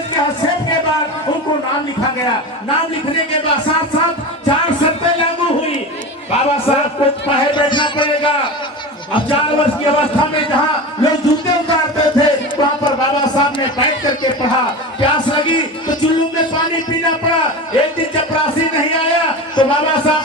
कागज के हस्तक्षेप के बाद उनको नाम लिखा गया। नाम लिखने के बाद साथ साथ 4 शर्तें लागू हुई। बाबा साहब को बाहर बैठना पड़ेगा। अब 4 वर्ष की अवस्था में जहाँ लोग जूते उतारते थे वहाँ पर बाबा साहब ने बैठ करके पढ़ा। प्यास लगी तो चुल्लू में पानी पीना पड़ा। एक दिन चपरासी नहीं आया तो बाबा साहब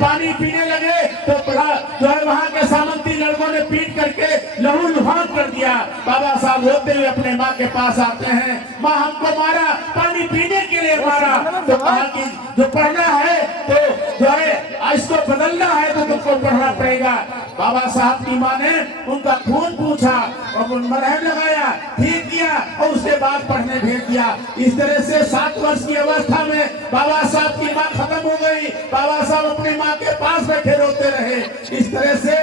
पानी पीने लगे तो पढ़ा जो है वहाँ के सामंती लड़कों ने पीट करके लहू लुहान कर दिया। बाबा साहब रोते हुए अपने माँ के पास आते हैं, माँ हमको मारा, पानी पीने के लिए मारा। तो कहा कि जो पढ़ना है तो जो है इसको बदलना है तो तुमको पढ़ना पड़ेगा। बाबा साहब की माँ ने उनका खून पूछा और मरहम लगाया, ठीक किया और उसके बाद पढ़ने भेज दिया। इस तरह से 7 वर्ष की अवस्था में बाबा साहब की माँ खत्म हो गई। बाबा साहब अपनी माँ के पास बैठे रोते रहे। इस तरह से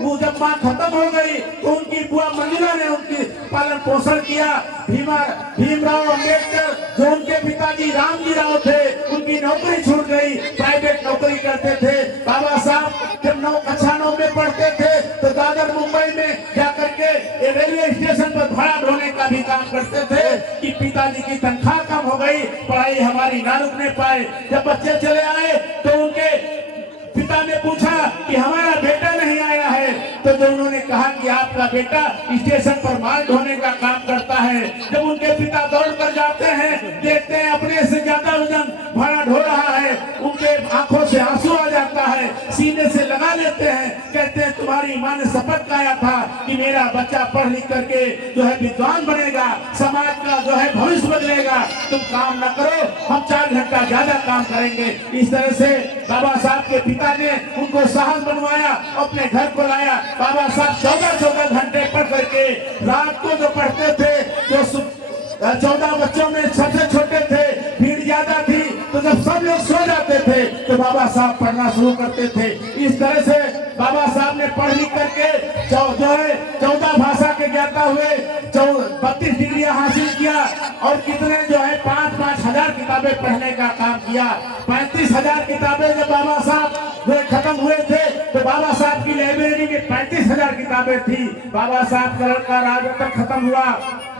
वो जब माँ खत्म हो गई तो उनकी बुआ मंजुला ने उनकी पालन पोषण किया। भीमराव अम्बेडकर जो उनके पिताजी रामजी राव थे उनकी नौकरी छूट गई, प्राइवेट नौकरी करते थे। बाबा साहब जब कक्षा 9 में पढ़ते थे तो दादर मुंबई में जाकर के रेलवे स्टेशन पर भाड़ा ढोने का भी काम करते थे कि पिताजी की तनख्वाह कम हो गई, पढ़ाई हमारी ना रुकने पाए। जब बच्चे चले आए तो उनके पिता ने पूछा कि हमारा बेटा नहीं आया है, तो जो उन्होंने कहा कि आपका बेटा स्टेशन पर माल ढोने का काम करता है। जब उनके पिता दौड़ कर जाते हैं, देखते हैं अपने से ज्यादा वजन भाड़ा ढो रहा है, उनके आंखों से आंसू आ जाता है, सीने से लगा लेते हैं, कहते हैं तुम्हारी माँ ने शपथ खाया था कि मेरा बच्चा पढ़ लिख करके जो है विद्वान बनेगा, समाज का जो है भविष्य बदलेगा, तुम काम न करो, हम 4 घंटा ज्यादा काम करेंगे। इस तरह से बाबा साहब के पिता ने उनको साहस बनवाया, अपने घर को लाया। बाबा साहब 14 घंटे पढ़ करके रात को जो पढ़ते थे, जो 14 बच्चों में सबसे छोटे थे, भीड़ ज्यादा थी, तो जब सब लोग सो जाते थे तो बाबा साहब पढ़ना शुरू करते थे। इस तरह से बाबा साहब ने पढ़ लिख करके जो है 14 भाषा के ज्ञाता हुए, 32 डिग्रियां हासिल किया और कितने जो है 5-5 हजार किताबें पढ़ने का काम किया। 35,000 किताबें जब बाबा साहब जो खत्म हुए थे तो बाबा साहब की लाइब्रेरी में 35,000 किताबें थी। बाबा साहब का राज तक खत्म हुआ,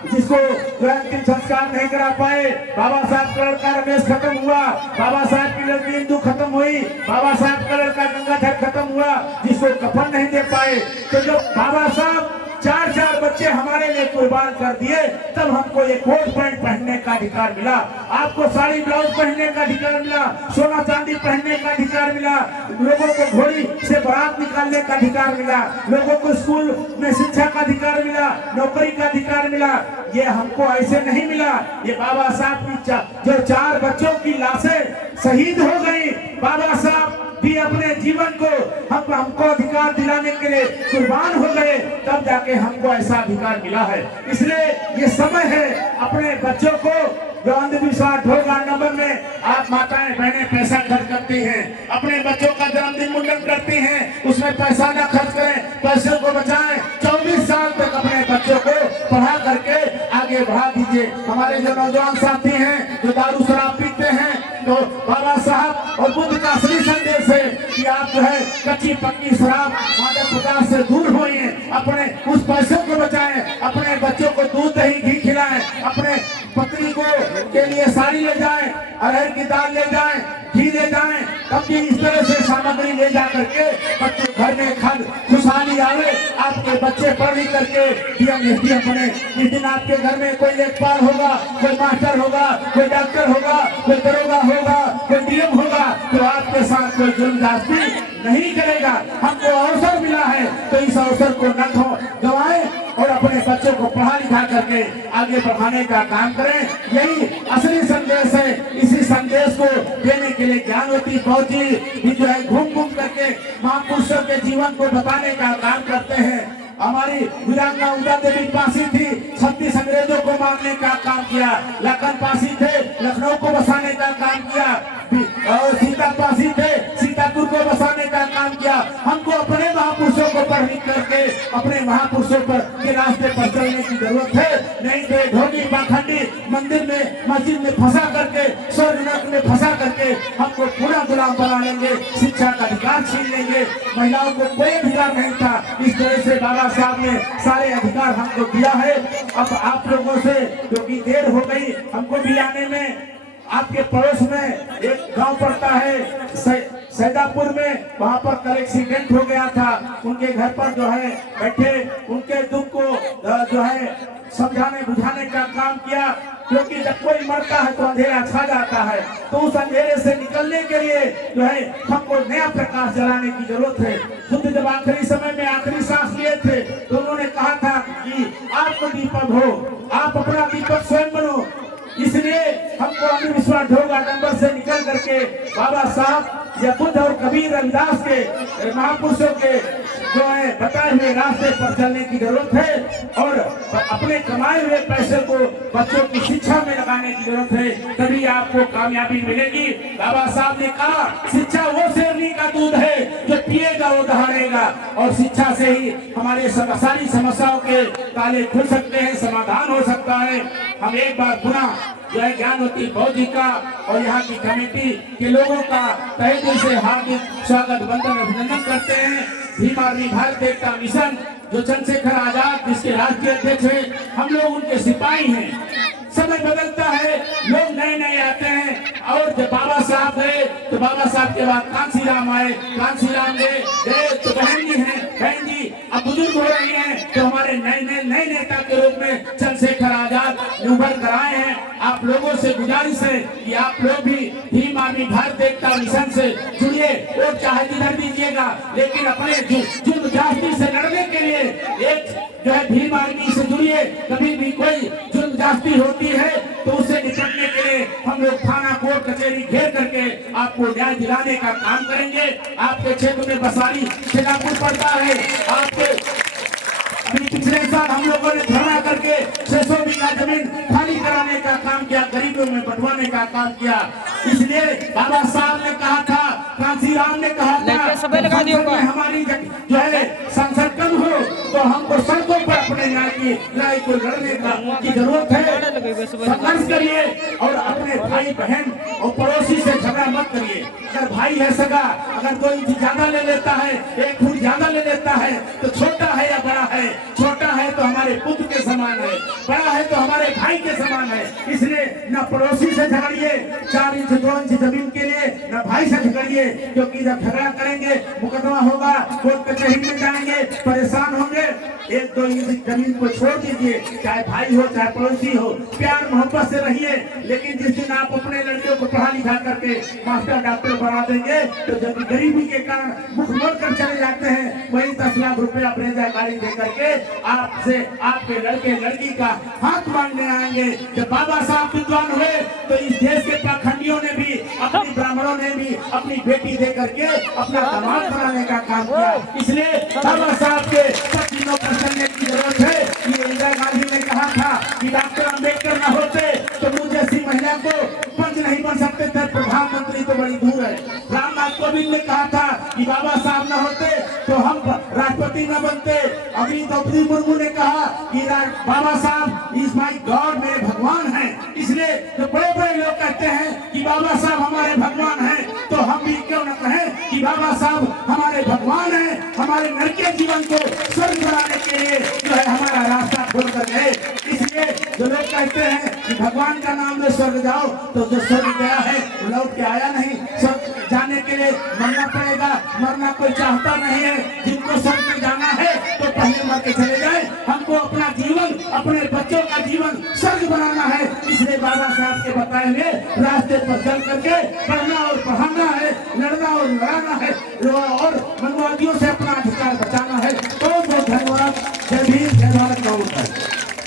जिसको जो अंतिम संस्कार नहीं करा पाए। बाबा साहब का लड़का रमेश खत्म हुआ, बाबा साहब की लड़की इंदू खत्म हुई, बाबा साहब का लड़का गंगाधर खत्म हुआ, जिसको कफन नहीं दे पाए। तो जब बाबा साहब 4 बच्चे हमारे लिए कुर्बान कर दिए, तब हमको ये कोट पैंट पहनने का अधिकार मिला, आपको साड़ी ब्लाउज पहनने का अधिकार मिला, सोना चांदी पहनने का अधिकार मिला, लोगों को घोड़ी से बारात निकालने का अधिकार मिला, लोगों को स्कूल में शिक्षा का अधिकार मिला, नौकरी का अधिकार मिला। ये हमको ऐसे नहीं मिला, ये बाबा साहब की जो 4 बच्चों की लाशें शहीद हो गई, बाबा साहब भी अपने जीवन को हमको अधिकार दिलाने के लिए कुर्बान हो गए, तब जाके हमको ऐसा अधिकार मिला है। इसलिए ये समय है अपने बच्चों को जो अंधविश्वास होगा नंबर में आप माताएं बहनें पैसा खर्च करती हैं, अपने बच्चों का जन्मदिन मुंडन करती हैं, उसमें पैसा ना खर्च करें, पैसे को बचाएं। 24 साल तक अपने बच्चों को पढ़ा करके आगे बढ़ा दीजिए। हमारे जो नौजवान साथी हैं जो दारू शराब पीते हैं, तो बाबा साहब और बुद्ध का असली संदेश है कि आप जो है कच्ची पक्की शराब मादक पदार्थ से दूर होइए, अपने उस पैसों को बचाएं, अपने बच्चों को दूध दही घी खिलाएं, अपने पत्नी को के लिए साड़ी ले जाएं, अरहर की दाल ले जाएं, घी ले जाएं, तब भी इस तरह से सामग्री ले जा करके बच्चे घर में खुशहाली आवे, आपके बच्चे पढ़ लिख करके डीएम बने। इस दिन आपके घर में कोई लेखपाल होगा, कोई मास्टर होगा, कोई डॉक्टर होगा, कोई दरोगा होगा, कोई डीएम होगा, तो आपके साथ कोई जुल्म जास्ती नहीं करेगा। हमको अवसर मिला है तो इस अवसर को न गवाएं और अपने बच्चों को पढ़ा लिखा करके आगे बढ़ाने का काम करें। यही असली संदेश है। इसी संदेश को देने के लिए ज्ञानवती फौजी भी जो है घूम करके महापुरुषों के जीवन को बताने का काम करते हैं। हमारी वीरांगना उदा देवी पासी थी, 36 अंग्रेजों को मारने का काम किया। लखन पासी थे, लखनऊ को बसाने का काम किया। और सीता पासी थे, सीतापुर को बसाने का काम किया। हमको अपने महापुरुषों को पढ़ लिख करके अपने महापुरुषों पर के रास्ते पर चलने की जरूरत है। नहीं तो ढोंगी पाखंडी मंदिर में मस्जिद में फंसा करके, स्वर्ग नरक में फंसा करके हमको पूरा गुलाम बना लेंगे। शिक्षा का अधिकार अधिकार छीन लेंगे। महिलाओं को कोई अधिकार नहीं था। इस तरह से बाबा साहब ने सारे अधिकार हमको दिया है। अब आप लोगों से क्योंकि देर हो गई हमको भी आने में, आपके पड़ोस में एक गांव पड़ता है सैदापुर में, वहां पर कल एक्सीडेंट हो गया था। उनके घर पर जो है बैठे उनके दुख को जो है समझाने बुझाने का काम किया, क्योंकि जब कोई मरता है तो अंधेरा छा जाता है, तो उस अंधेरे से निकलने के लिए जो है हमको नया प्रकाश जलाने की जरूरत है। बुद्ध जब आखिरी समय में आखिरी सांस लिए थे तो उन्होंने कहा था कि आप दीपक हो, आप अपना दीपक स्वयं बनो। इसलिए हमको अंधविश्वास ढोंग आडंबर से निकल करके बाबा साहब या बुद्ध और कबीर रविदास के महापुरुषों के जो है बताए हुए रास्ते पर चलने की जरूरत है और अपने कमाए हुए पैसे को बच्चों की शिक्षा में लगाने की जरूरत है, तभी आपको कामयाबी मिलेगी। बाबा साहब ने कहा शिक्षा वो शेरनी का दूध है जो पिएगा वो दहाड़ेगा, और शिक्षा से ही हमारे सारी समस्याओं के ताले खुल सकते हैं, समाधान हो सकता है। हम एक बार पुनः जो है ज्ञानवती बौद्ध का और यहाँ की कमेटी के लोगों का तहे दिल से हार्दिक स्वागत वंदन अभिनंदन करते हैं। भीम आर्मी भारत एकता मिशन जो चंद्रशेखर आजाद जिसके राष्ट्रीय अध्यक्ष हैं, हम लोग उनके सिपाही हैं। समय बदलता है, लोग नए नए आते हैं, और जब बाबा साहब गए तो बाबा साहब के बाद कांसीराम आए, कांसीराम गए तो बहन जी हैं, बहन जी अब बुजुर्ग हो रही हैं, तो हमारे नए नेता के रूप में चंद्रशेखर आजाद उभर कर आए हैं। आप लोगों से गुजारिश है कि आप लोग भी भीम आर्मी भारत एकता मिशन से जुड़िए, वोट चाहे जिधर दीजिएगा, लेकिन अपने जुर्म जाति से लड़ने के लिए एक जो है भीम आर्मी से जुड़िए। कभी भी कोई जुर्म जाति होती है तो उससे निपटने के लिए हम लोग थाना कोर्ट कचहरी घेर करके आपको न्याय दिलाने का काम करेंगे। आपके क्षेत्र में बसारी सैदापुर पड़ता है, आपके अभी पिछले साल हम लोगों ने धरना करके 600 बीघा जमीन खाली कराने का काम किया, गरीबों में बंटवाने का काम किया। इसलिए बाबा साहब ने कहा था, कांसीराम ने कहा था हमारी जो है संसद कम हो तो हमको सड़कों पर अपने न्याय की लड़ाई को लड़ने की जरूरत है। संघर्ष करिए और अपने भाई बहन और पड़ोसी से झगड़ा मत करिए। अगर भाई है सगा, अगर कोई ज्यादा ले लेता है, एक फुट ज्यादा ले लेता है, तो छोटा है या बड़ा है, छोटा है तो हमारे पुत्र के समान है, बड़ा है तो हमारे भाई के समान है। इसलिए न पड़ोसी से झगड़िए 4 इंच 2 इंच जमीन के लिए, न भाई से झगड़िए, क्योंकि जब झगड़ा करेंगे मुकदमा होगा, कोर्ट कचहरी में जाएंगे, परेशान होंगे। 1-2 इंच जमीन को छोड़ दीजिए, चाहे भाई हो चाहे पड़ोसी हो, प्यार मोहब्बत से रहिए। लेकिन जिस दिन आप अपने लड़कियों को पढ़ा लिखा करके मास्टर डॉक्टर बना देंगे तो जब गरीबी के कारण मुख मोड़ कर चले जाते हैं, वही 10 लाख रुपया ब्रेजा गाड़ी दे करके आपसे आपके लड़के लड़की का हाथ मांगने आएंगे। जब बाबा साहब विद्वान हुए तो इस देश के पाखंडियों ने भी, अपनी ब्राह्मणों ने भी अपनी बेटी दे करके अपना दामाद बनाने का काम किया। इसलिए बाबा साहब के सब चीजों पर चलने की जरूरत है। ये इंदिरा गांधी ने कहा था कि डॉक्टर अम्बेडकर न होते तो मुझ जैसी महिला को पंच नहीं बन सकते थे, प्रधानमंत्री तो बड़ी दूर है। रामनाथ कोविंद ने कहा था कि बाबा साहब न होते तो हम राष्ट्रपति न बनते। अभी द्रौपदी मुर्मू ने कहा कि बाबा साहब इज माई गॉड, मेरे भगवान हैं। इसलिए जो बड़े बड़े लोग कहते हैं कि बाबा साहब हमारे भगवान हैं, तो हम भी क्यों न कहें कि बाबा साहब हमारे भगवान हैं। हमारे नरकीय जीवन को स्वर्ग बनाने के लिए जो है हमारा रास्ता खोल कर गए। इसलिए जो लोग कहते हैं कि भगवान का नाम ले स्वर्ग जाओ, तो जो स्वर्ग गया है लौट के आया नहीं। स्वर्ग जाने के लिए मरना पड़ेगा, मरना कोई चाहता नहीं है। जिनको स्वर्ग में जाना है तो पहले मर के चले जाए। हमको अपना जीवन, अपने बच्चों का जीवन स्वर्ग बनाना है। इसलिए बाबा साहब के बताए हुए रास्ते पर चल करके पढ़ना और पढ़ाना है, लड़ना और लड़ाना है, और मनवादियों से